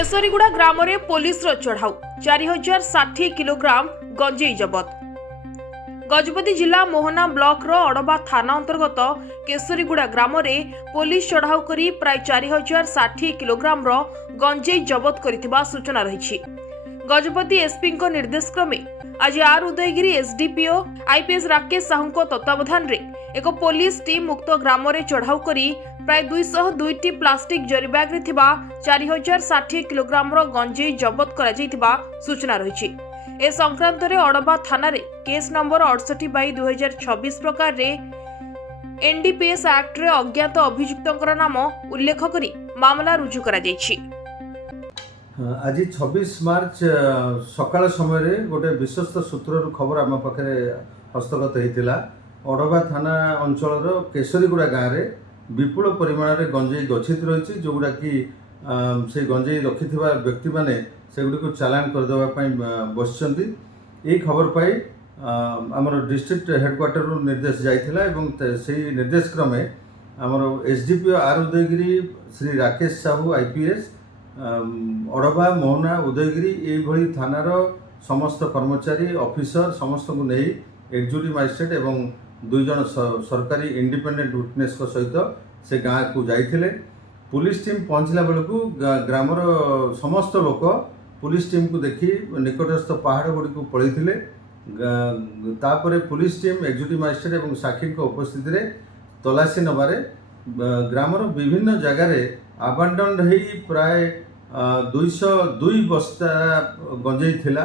केसरीगुड़ा ग्राम रे पुलिस रो चढ़ाऊ 4060 किलोग्राम गंजेई जबत। गजपति जिला मोहना ब्लॉक रो अड़बा थाना अंतर्गत केसरीगुड़ा ग्राम रे पुलिस चढ़ाऊ करी प्राय 4060 किलोग्राम रो गंजेई जबत करिथिबा सूचना रही। गजपति एसपी को निर्देश क्रमे आज आर उदयगिरी एसडीपीओ आईपीएस राकेश साहू तत्वावधान रे एक पुलिस टीम उक्त ग्राम रे चढ़ाऊ करी प्राय 202 प्लास्टिक जरी बैग रे थिबा 4060 किलोग्राम रो गंजेई जबत करा जैतिबा सूचना रही। ए संक्रांत रे अड़बा थाना रे केस नंबर 68/2026 प्रकार रे एनडीपीएस एक्ट रे अज्ञात अभियुक्तंकर नाम उल्लेख करी मामला रुजु करा जैछि। आज 26 मार्च सकाळ समय गोटे विश्वस्त सूत्र खबर आम पाखे हस्तगत होता। अड़बा थाना अंचल केसरीगुड़ा गाँव में विपुल परिमाण में गंजेई गच्छित रही, जोगुड़ा कि से गंजेई रखि व्यक्ति मैंने सेगुड़ी चालान करदेवाई बसचंती। यही खबर पाई आमर डिस्ट्रिक्ट हेडक्वार्टर निर्देश जाइथिला एवं से निर्देश क्रमे आमर एसडीपीओ आर उदयगिरी श्री राकेश साहू आईपीएस अड़बा मोहना उदयगिरी ये थानार समस्त कर्मचारी ऑफिसर समस्त को नहीं एक्जिक्यूटिव मजिस्ट्रेट एवं 2 जन सरकारी इंडिपेंडेंट विटनेस सहित से गाँव को जाइथिले। पुलिस टीम पहुँचला बेलू ग्रामर समस्त लोक पुलिस टीम को देखी निकटस्थ पहाड़ गुड़ी को पलैथिले। तापरे पुलिस टीम एक्जिक्यूटिव मजिस्ट्रेट एवं साक्षी उपस्थित रे तलाशी नबारे ग्रामर विभिन्न जगार आबांडन हो प्राय 202 बस्ता गंजेई थिला,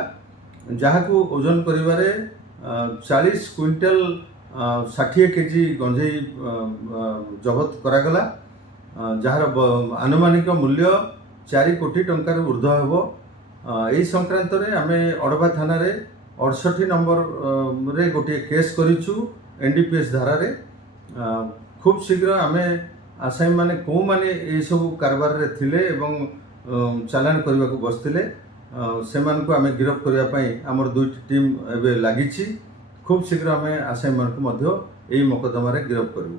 जहाकू ओजन करिबारे 40 क्विंटल 60 केजी गंजेई जबत करागला, जार आनुमानिक मूल्य 4 कोटी टंकार ऊर्ध्व हेबो। यही संक्रांत रे आमे अड़बा थाना रे 68 नंबर रे गोटे केस करिछु एनडीपीएस धारा रे। खूब शीघ्र आमे आसामी माने को माने ये सब कारबार रे थिले एवं चालान करने को बसते से आम गिरफ करने आमर 2 टीम एवं लगी। खूब शीघ्र आम आसामी मान यही मकदमार गिरफ करूँ।